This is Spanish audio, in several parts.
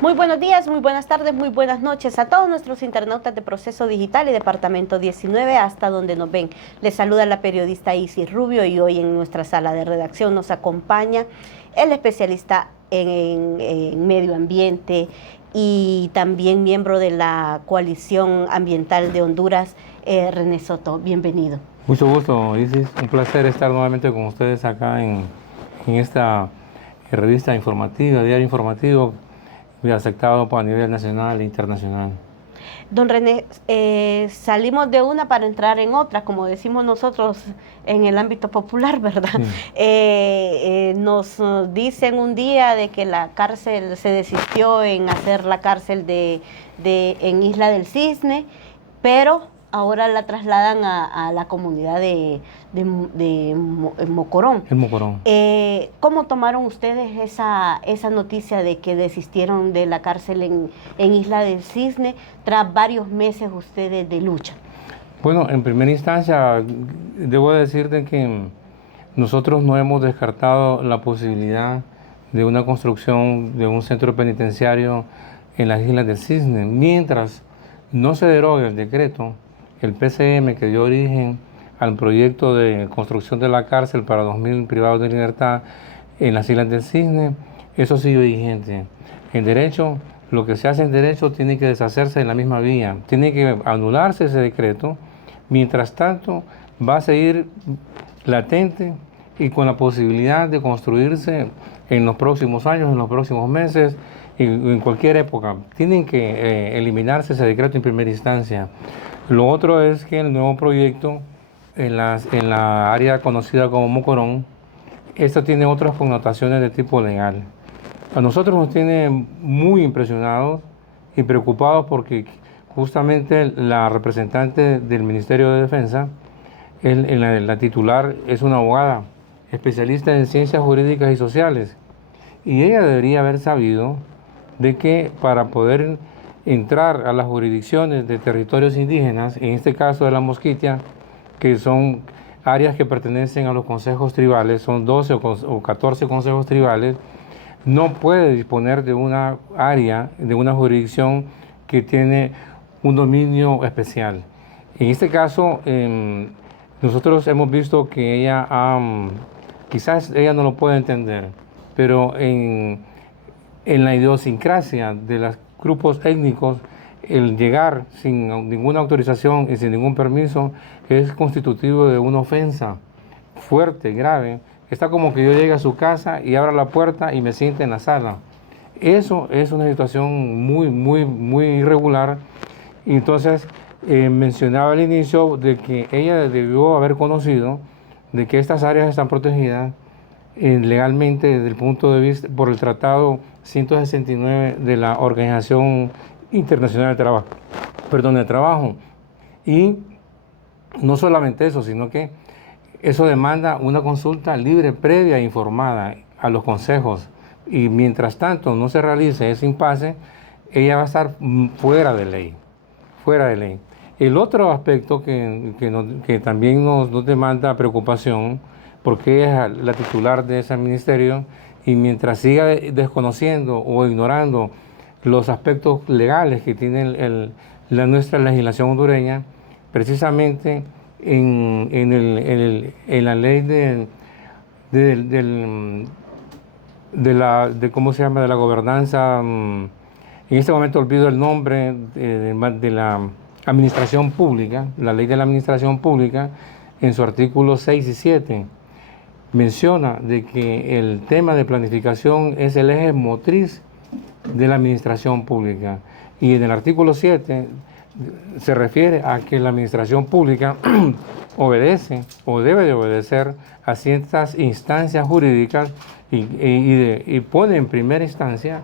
Muy buenos días, muy buenas tardes, muy buenas noches a todos nuestros internautas de Proceso Digital y Departamento 19 hasta donde nos ven. Les saluda la periodista Isis Rubio y hoy en nuestra sala de redacción nos acompaña el especialista en medio ambiente y también miembro de la Coalición Ambiental de Honduras, René Soto. Bienvenido. Mucho gusto, Isis. Un placer estar nuevamente con ustedes acá en esta revista informativa, diario informativo, aceptado a nivel nacional e internacional. Don René, salimos de una para entrar en otra, como decimos nosotros en el ámbito popular, ¿verdad? Sí. Nos dicen un día de que la cárcel se desistió en hacer la cárcel en Isla del Cisne, pero ahora la trasladan a la comunidad de Mocorón. El Mocorón. ¿Cómo tomaron ustedes esa noticia de que desistieron de la cárcel en Isla del Cisne tras varios meses ustedes de lucha? Bueno, en primera instancia, debo decirte que nosotros no hemos descartado la posibilidad de una construcción de un centro penitenciario en las Islas del Cisne, mientras no se derogue el decreto, el PCM que dio origen al proyecto de construcción de la cárcel para 2.000 privados de libertad en las Islas del Cisne. Eso sigue vigente. En derecho, lo que se hace en derecho tiene que deshacerse en la misma vía, tiene que anularse ese decreto. Mientras tanto, va a seguir latente y con la posibilidad de construirse en los próximos años, en los próximos meses, en cualquier época. Tienen que eliminarse ese decreto en primera instancia. Lo otro es que el nuevo proyecto en la área conocida como Mocorón, esto tiene otras connotaciones de tipo legal. A nosotros nos tiene muy impresionados y preocupados porque justamente la representante del Ministerio de Defensa, la titular, es una abogada especialista en ciencias jurídicas y sociales. Y ella debería haber sabido de que para poder entrar a las jurisdicciones de territorios indígenas, en este caso de la Mosquitia, que son áreas que pertenecen a los consejos tribales, son 12 o 14 consejos tribales, no puede disponer de una área, de una jurisdicción que tiene un dominio especial. En este caso, nosotros hemos visto que ella, quizás ella no lo puede entender, pero en la idiosincrasia de los grupos étnicos, el llegar sin ninguna autorización y sin ningún permiso es constitutivo de una ofensa fuerte, grave. Está como que yo llegue a su casa y abra la puerta y me siente en la sala. Eso es una situación muy irregular. Y entonces mencionaba al inicio de que ella debió haber conocido de que estas áreas están protegidas legalmente desde el punto de vista por el Tratado 169 de la Organización Internacional de Trabajo. Y no solamente eso, sino que eso demanda una consulta libre, previa e informada a los consejos. Y mientras tanto no se realice ese impasse, ella va a estar fuera de ley. Fuera de ley. El otro aspecto que también nos demanda preocupación, porque es la titular de ese ministerio, y mientras siga desconociendo o ignorando los aspectos legales que tiene nuestra legislación hondureña, precisamente en la ley ¿cómo se llama?, de la gobernanza, en este momento olvido el nombre, de la administración pública, la ley de la administración pública, en su artículo 6 y 7, menciona de que el tema de planificación es el eje motriz de la administración pública. Y en el artículo 7 se refiere a que la administración pública obedece o debe de obedecer a ciertas instancias jurídicas y pone en primera instancia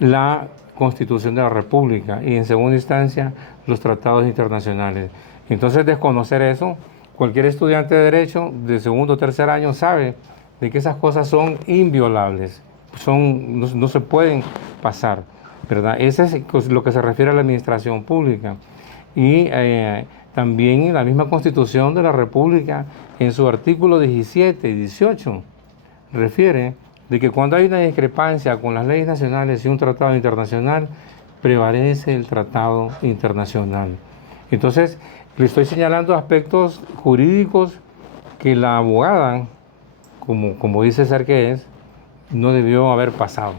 la Constitución de la República y en segunda instancia los tratados internacionales. Entonces, desconocer eso, cualquier estudiante de Derecho de segundo o tercer año sabe de que esas cosas son inviolables, no se pueden pasar, ¿verdad? Eso es lo que se refiere a la administración pública. Y también la misma Constitución de la República, en su artículo 17 y 18, refiere de que cuando hay una discrepancia con las leyes nacionales y un tratado internacional, prevalece el tratado internacional. Entonces, le estoy señalando aspectos jurídicos que la abogada, como dice ser que es, no debió haber pasado,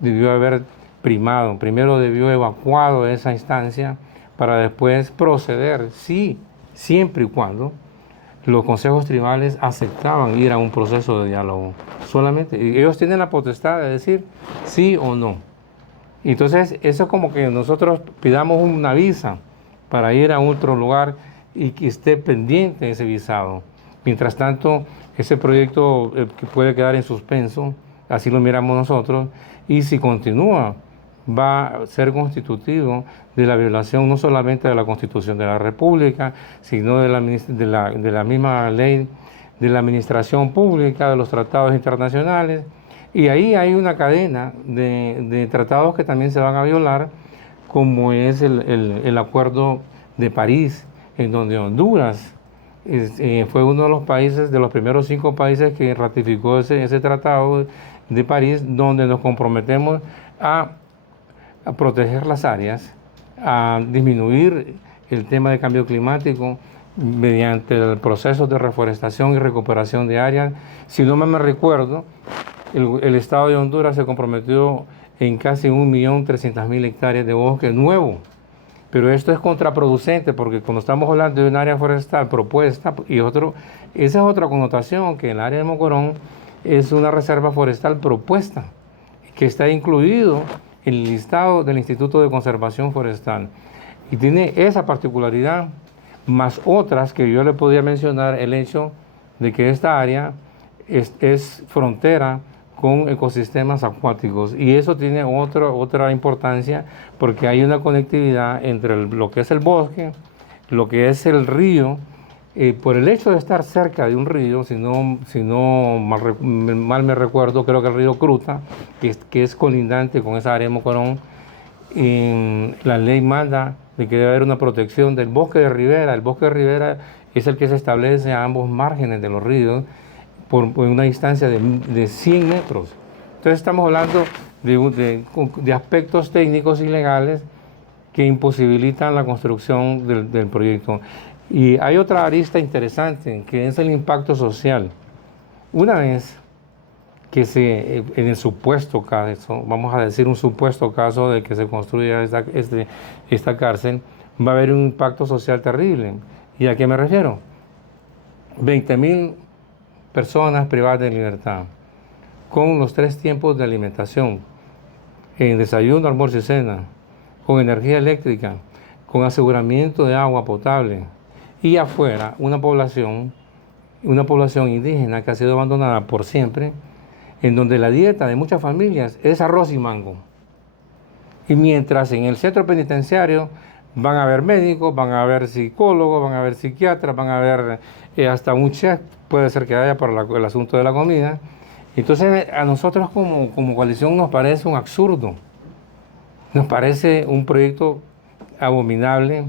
debió haber primado. Primero debió evacuado esa instancia para después proceder, sí, siempre y cuando los consejos tribales aceptaban ir a un proceso de diálogo. Solamente ellos tienen la potestad de decir sí o no. Entonces, eso es como que nosotros pidamos una visa para ir a otro lugar y que esté pendiente ese visado. Mientras tanto, ese proyecto que puede quedar en suspenso, así lo miramos nosotros, y si continúa, va a ser constitutivo de la violación no solamente de la Constitución de la República, sino de la misma ley de la administración pública, de los tratados internacionales. Y ahí hay una cadena de tratados que también se van a violar, como es el Acuerdo de París, en donde Honduras fue uno de los países, de los primeros 5 países que ratificó ese Tratado de París, donde nos comprometemos a proteger las áreas, a disminuir el tema de cambio climático mediante el proceso de reforestación y recuperación de áreas. Si no me recuerdo, el Estado de Honduras se comprometió en casi 1.300.000 hectáreas de bosque nuevo. Pero esto es contraproducente porque cuando estamos hablando de un área forestal propuesta esa es otra connotación, que el área de Mocorón es una reserva forestal propuesta, que está incluido en el listado del Instituto de Conservación Forestal. Y tiene esa particularidad, más otras que yo le podría mencionar, el hecho de que esta área es frontera con ecosistemas acuáticos, y eso tiene otra importancia porque hay una conectividad entre lo que es el bosque, lo que es el río. Por el hecho de estar cerca de un río, si no mal me recuerdo, creo que el río Cruta, que es colindante con esa área de Mocorón, la ley manda de que debe haber una protección del bosque de ribera. El bosque de ribera es el que se establece a ambos márgenes de los ríos por una distancia de 100 metros. Entonces estamos hablando de aspectos técnicos y legales que imposibilitan la construcción del proyecto. Y hay otra arista interesante, que es el impacto social. Una vez que en el supuesto caso, vamos a decir un supuesto caso de que se construya esta cárcel, va a haber un impacto social terrible. ¿Y a qué me refiero? 20.000 personas privadas de libertad, con los 3 tiempos de alimentación, en desayuno, almuerzo y cena, con energía eléctrica, con aseguramiento de agua potable, y afuera una población indígena que ha sido abandonada por siempre, en donde la dieta de muchas familias es arroz y mango. Y mientras en el centro penitenciario van a haber médicos, van a haber psicólogos, van a haber psiquiatras, van a haber hasta un chef, puede ser que haya por el asunto de la comida. Entonces a nosotros como coalición nos parece un absurdo, nos parece un proyecto abominable,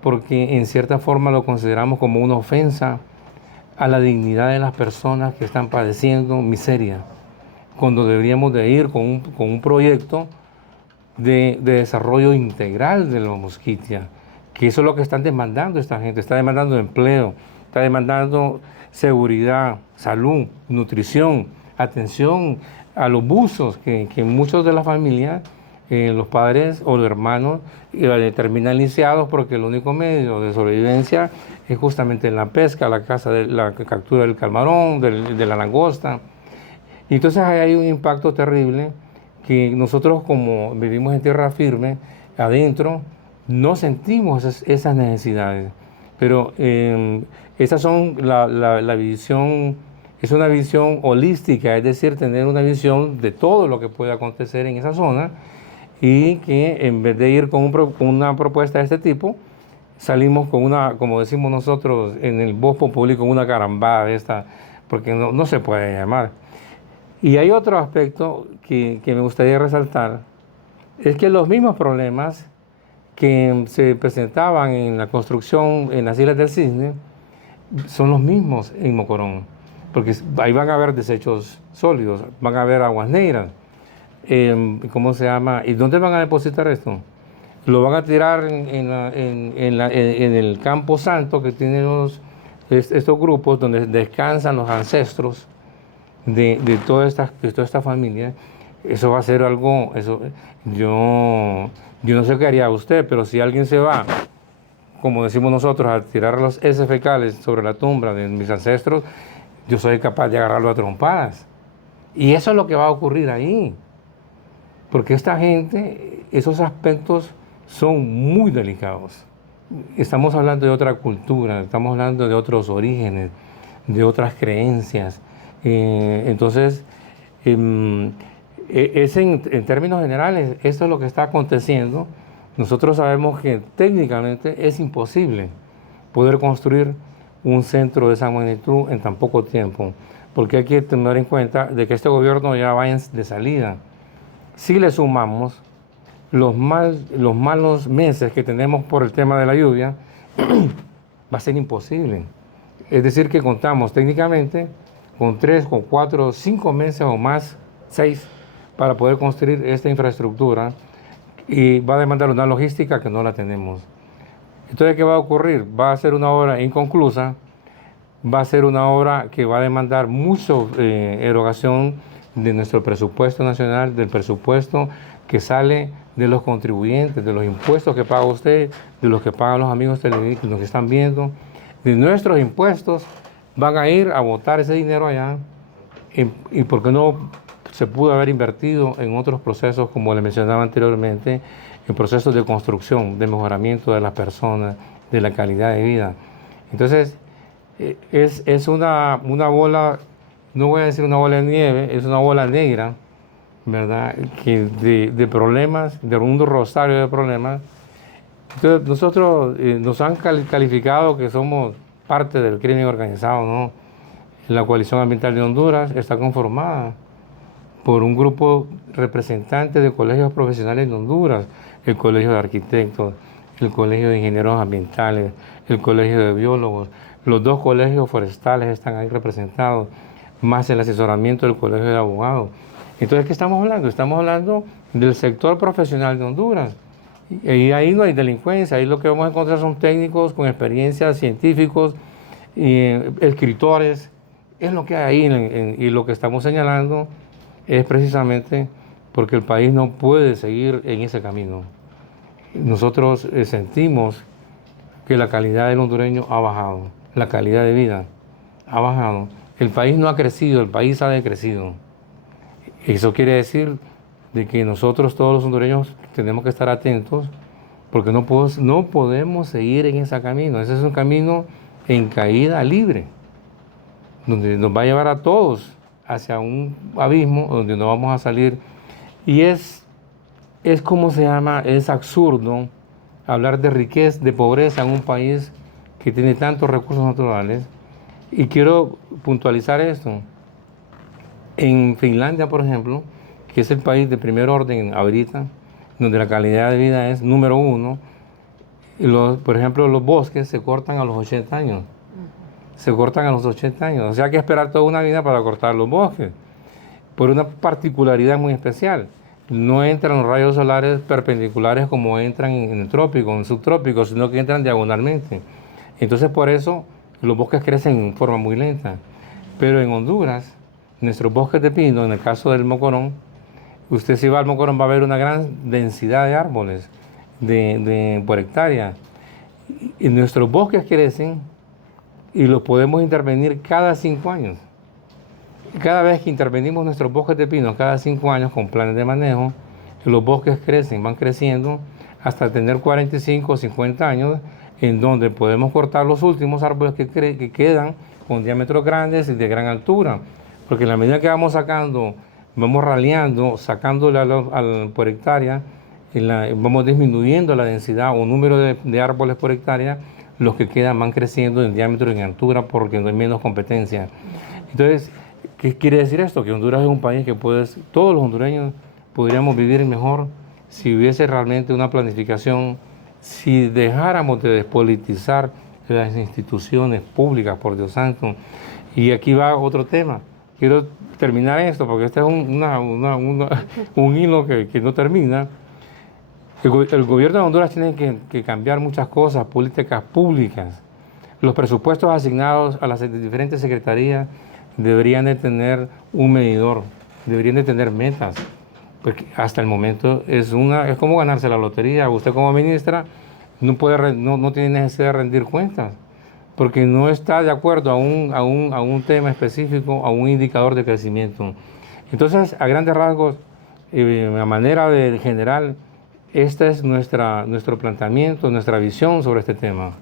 porque en cierta forma lo consideramos como una ofensa a la dignidad de las personas que están padeciendo miseria, cuando deberíamos de ir con un proyecto de desarrollo integral de los Mosquitia, que eso es lo que están demandando esta gente. Está demandando empleo, está demandando seguridad, salud, nutrición, atención a los buzos, que muchos de las familias, los padres o los hermanos terminan lisiados porque el único medio de sobrevivencia es justamente la pesca, la captura del camarón, de la langosta. Y entonces ahí hay un impacto terrible que nosotros, como vivimos en tierra firme, adentro, no sentimos esas necesidades. Pero esas son la visión, es una visión holística, es decir, tener una visión de todo lo que puede acontecer en esa zona, y que en vez de ir con una propuesta de este tipo, salimos con una, como decimos nosotros en el voz populi, con una carambada de esta, porque no se puede llamar. Y hay otro aspecto que me gustaría resaltar, es que los mismos problemas que se presentaban en la construcción en las Islas del Cisne son los mismos en Mocorón. porque ahí van a haber desechos sólidos, van a haber aguas negras. ¿Cómo se llama? ¿Y dónde van a depositar esto? Lo van a tirar en el Campo Santo, que tienen estos grupos donde descansan los ancestros de toda esta familia. Eso va a ser algo, yo no sé qué haría usted, pero si alguien se va, como decimos nosotros, a tirar los heces fecales sobre la tumba de mis ancestros, yo soy capaz de agarrarlo a trompadas. Y eso es lo que va a ocurrir ahí. Porque esta gente, esos aspectos son muy delicados. Estamos hablando de otra cultura, estamos hablando de otros orígenes, de otras creencias. Entonces, en términos generales, esto es lo que está aconteciendo. Nosotros sabemos que técnicamente es imposible poder construir un centro de esa magnitud en tan poco tiempo, porque hay que tener en cuenta de que este gobierno ya va de salida. Si le sumamos los malos meses que tenemos por el tema de la lluvia, va a ser imposible. Es decir, que contamos técnicamente con 3, con 4, 5 meses o más, 6, para poder construir esta infraestructura, y va a demandar una logística que no la tenemos. Entonces, ¿qué va a ocurrir? Va a ser una obra inconclusa, va a ser una obra que va a demandar mucha erogación de nuestro presupuesto nacional, del presupuesto que sale de los contribuyentes, de los impuestos que paga usted, de los que pagan los amigos televidentes, los que están viendo, de nuestros impuestos, van a ir a botar ese dinero allá, y porque no se pudo haber invertido en otros procesos, como le mencionaba anteriormente, en procesos de construcción, de mejoramiento de las personas, de la calidad de vida. Entonces, es una bola, no voy a decir una bola de nieve, es una bola negra, ¿verdad? Que de problemas, de un rosario de problemas. Entonces, nosotros nos han calificado que somos parte del crimen organizado, ¿no? La Coalición Ambiental de Honduras está conformada por un grupo representante de colegios profesionales de Honduras, el Colegio de Arquitectos, el Colegio de Ingenieros Ambientales, el Colegio de Biólogos, los 2 colegios forestales están ahí representados, más el asesoramiento del Colegio de Abogados. Entonces, ¿qué estamos hablando? Estamos hablando del sector profesional de Honduras. Y ahí no hay delincuencia, ahí lo que vamos a encontrar son técnicos con experiencia, científicos, escritores. Es lo que hay ahí, y lo que estamos señalando es precisamente porque el país no puede seguir en ese camino. Nosotros sentimos que la calidad del hondureño ha bajado, la calidad de vida ha bajado. El país no ha crecido, el país ha decrecido. Eso quiere decir de que nosotros, todos los hondureños, tenemos que estar atentos, porque no podemos seguir en ese camino. Ese es un camino en caída libre, donde nos va a llevar a todos hacia un abismo donde no vamos a salir. Y es como se llama, es absurdo hablar de riqueza, de pobreza en un país que tiene tantos recursos naturales. Y quiero puntualizar esto. En Finlandia, por ejemplo, que es el país de primer orden ahorita, donde la calidad de vida es número 1, por ejemplo, los bosques se cortan a los 80 años. Se cortan a los 80 años. O sea, hay que esperar toda una vida para cortar los bosques, por una particularidad muy especial. No entran los rayos solares perpendiculares como entran en el trópico, en el subtrópico, sino que entran diagonalmente. Entonces, por eso los bosques crecen en forma muy lenta. Pero en Honduras, nuestros bosques de pino, en el caso del Mocorón, usted si va al Mocorón va a ver una gran densidad de árboles por hectárea. Y nuestros bosques crecen y los podemos intervenir cada 5 años. Cada vez que intervenimos nuestros bosques de pino, cada 5 años con planes de manejo, los bosques crecen, van creciendo hasta tener 45 o 50 años, en donde podemos cortar los últimos árboles que quedan con diámetros grandes y de gran altura. Porque en la medida que vamos sacando, vamos raleando, sacándole por hectárea, vamos disminuyendo la densidad o número de árboles por hectárea, los que quedan van creciendo en diámetro y en altura porque no hay menos competencia. Entonces, ¿qué quiere decir esto? Que Honduras es un país que todos los hondureños podríamos vivir mejor si hubiese realmente una planificación, si dejáramos de despolitizar las instituciones públicas, por Dios santo, Y aquí va otro tema. Quiero terminar esto porque este es un hilo que no termina. El gobierno de Honduras tiene que cambiar muchas cosas, políticas públicas. Los presupuestos asignados a las diferentes secretarías deberían de tener un medidor, deberían de tener metas, porque hasta el momento es como ganarse la lotería. Usted como ministra no tiene necesidad de rendir cuentas, porque no está de acuerdo a un tema específico, a un indicador de crecimiento. Entonces, a grandes rasgos, a manera de general, este es nuestro planteamiento, nuestra visión sobre este tema.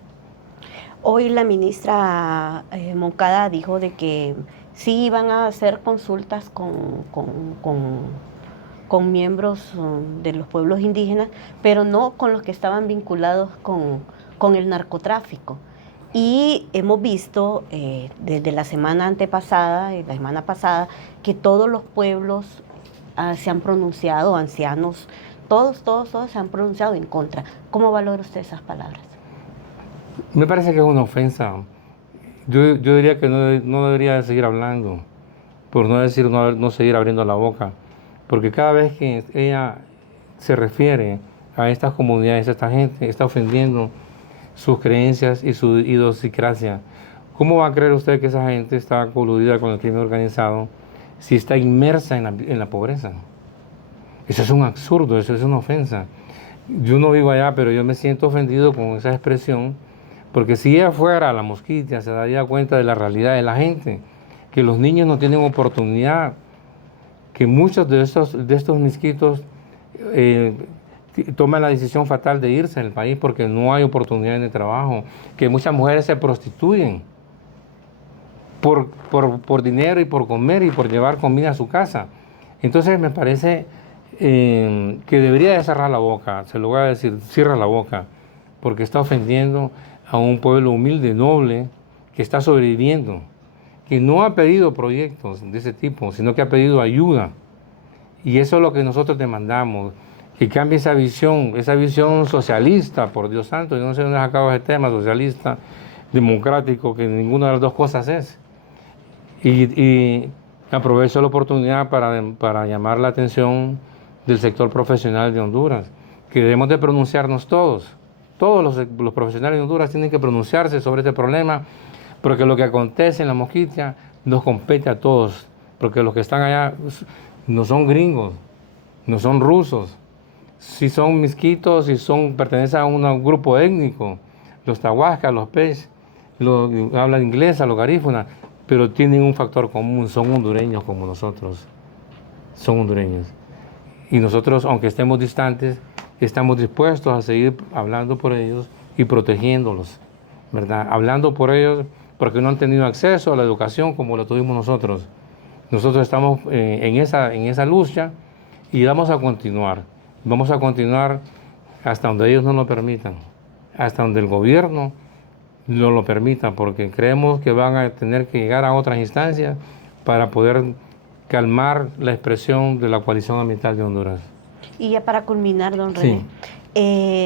Hoy la ministra Moncada dijo de que sí iban a hacer consultas con miembros de los pueblos indígenas, pero no con los que estaban vinculados con el narcotráfico. Y hemos visto desde la semana antepasada y la semana pasada que todos los pueblos se han pronunciado, ancianos, todos se han pronunciado en contra. ¿Cómo valora usted esas palabras? Me parece que es una ofensa. Yo diría que no debería de seguir hablando, por no decir no seguir abriendo la boca, porque cada vez que ella se refiere a estas comunidades, a esta gente, está ofendiendo sus creencias y su idiosincrasia. ¿Cómo va a creer usted que esa gente está coludida con el crimen organizado si está inmersa en la pobreza? Eso es un absurdo, eso es una ofensa. Yo no vivo allá, pero yo me siento ofendido con esa expresión, porque si ella fuera a la Mosquitia se daría cuenta de la realidad de la gente, que los niños no tienen oportunidad, que muchos de estos misquitos toman la decisión fatal de irse del país porque no hay oportunidades de trabajo, que muchas mujeres se prostituyen por dinero y por comer y por llevar comida a su casa. Entonces me parece que debería de cerrar la boca, se lo voy a decir, cierra la boca, porque está ofendiendo a un pueblo humilde, noble, que está sobreviviendo, que no ha pedido proyectos de ese tipo, sino que ha pedido ayuda. Y eso es lo que nosotros demandamos, que cambie esa visión socialista, por Dios santo. Yo no sé dónde has sacado ese tema, socialista, democrático, que ninguna de las dos cosas es. Y aprovecho la oportunidad para llamar la atención del sector profesional de Honduras, que debemos de pronunciarnos todos los profesionales de Honduras tienen que pronunciarse sobre este problema, porque lo que acontece en la Mosquitia nos compete a todos, porque los que están allá no son gringos, no son rusos, si son misquitos, si pertenecen a un grupo étnico, los tahuascas, los pech, hablan inglesa, los garífunas, pero tienen un factor común, son hondureños como nosotros, son hondureños. Y nosotros, aunque estemos distantes, estamos dispuestos a seguir hablando por ellos y protegiéndolos, ¿verdad? Hablando por ellos porque no han tenido acceso a la educación como lo tuvimos nosotros. Nosotros estamos en esa lucha y vamos a continuar. Vamos a continuar hasta donde ellos no lo permitan, hasta donde el gobierno no lo permita, porque creemos que van a tener que llegar a otras instancias para poder calmar la expresión de la coalición ambiental de Honduras. Y ya para culminar, don René,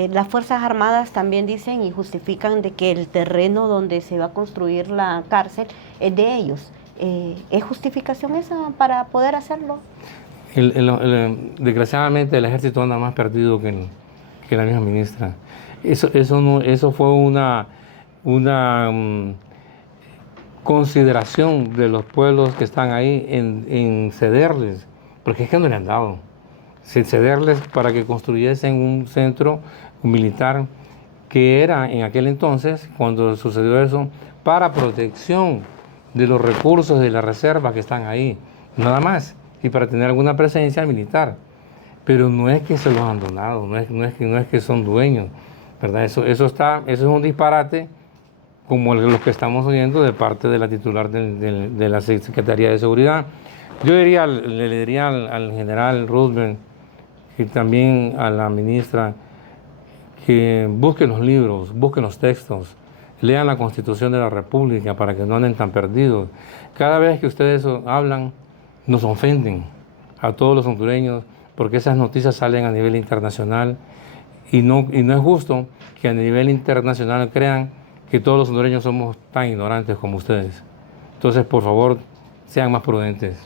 las Fuerzas Armadas también dicen y justifican de que el terreno donde se va a construir la cárcel es de ellos. ¿Es justificación esa para poder hacerlo? Desgraciadamente el ejército anda más perdido que la misma ministra. Eso fue una consideración de los pueblos que están ahí en cederles, porque es que no le han dado. Cederles para que construyesen un centro militar que era en aquel entonces, cuando sucedió eso, para protección de los recursos de la reserva que están ahí, nada más, y para tener alguna presencia militar. Pero no es que se los han donado, no es que son dueños, ¿verdad? Eso es un disparate como los que estamos oyendo de parte de la titular de la Secretaría de Seguridad. Yo le diría al general Roosevelt y también a la ministra que busquen los libros, busquen los textos, lean la Constitución de la República para que no anden tan perdidos. Cada vez que ustedes hablan, nos ofenden a todos los hondureños porque esas noticias salen a nivel internacional y no es justo que a nivel internacional crean que todos los hondureños somos tan ignorantes como ustedes. Entonces, por favor, sean más prudentes.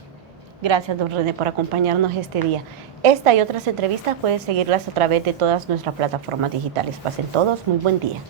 Gracias, don René, por acompañarnos este día. Esta y otras entrevistas pueden seguirlas a través de todas nuestras plataformas digitales. Pasen todos, muy buen día.